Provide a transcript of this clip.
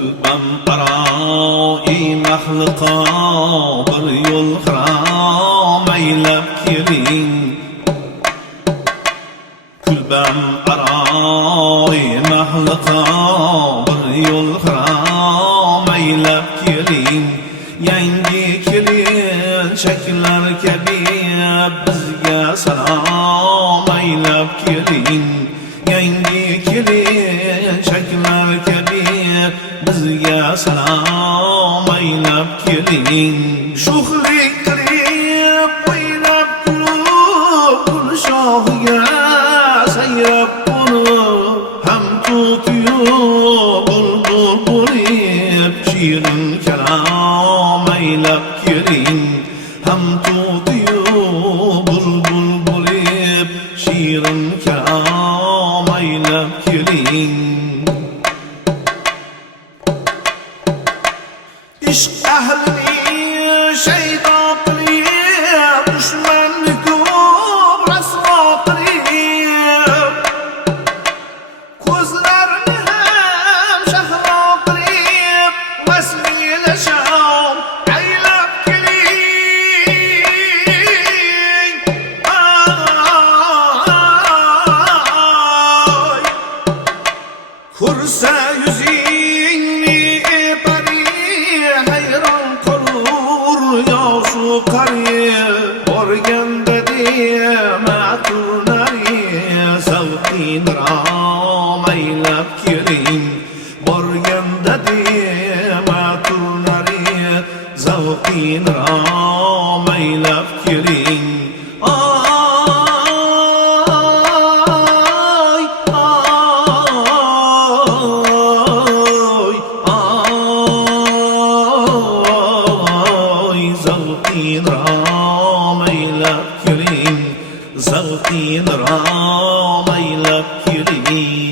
kulbam aroyi mahliqo bir yo'l harom aylab keling. Kulbam aroyi mahliqo bir yo'l harom aylab keling. Yangi kelinchaklar kabi bizga salom aylab keling. Yangi kelinchaklar kabi bizga salom aylab keling. Sho'xlik qilib o'ynab turib gul shoxiga sayrab qo'nib ham to'tiyib bulbul bo'lib shirin kalom aylab keling. Ham to'tiyib bulbul bo'lib shirin kalom aylab keling. Ishq ahlini shaydo qilib dushmanni ko'p rasvo qilib ko'zlarini ham shahlo qilib vaslilasham aylab keling. Ko'rsa yuzingni borganda dema turnari zavqin rom aylab keling. Borganda dema turnari zavqin rom aylab keling. Zavqin rom aylab keling. Zavqin rom aylab keling.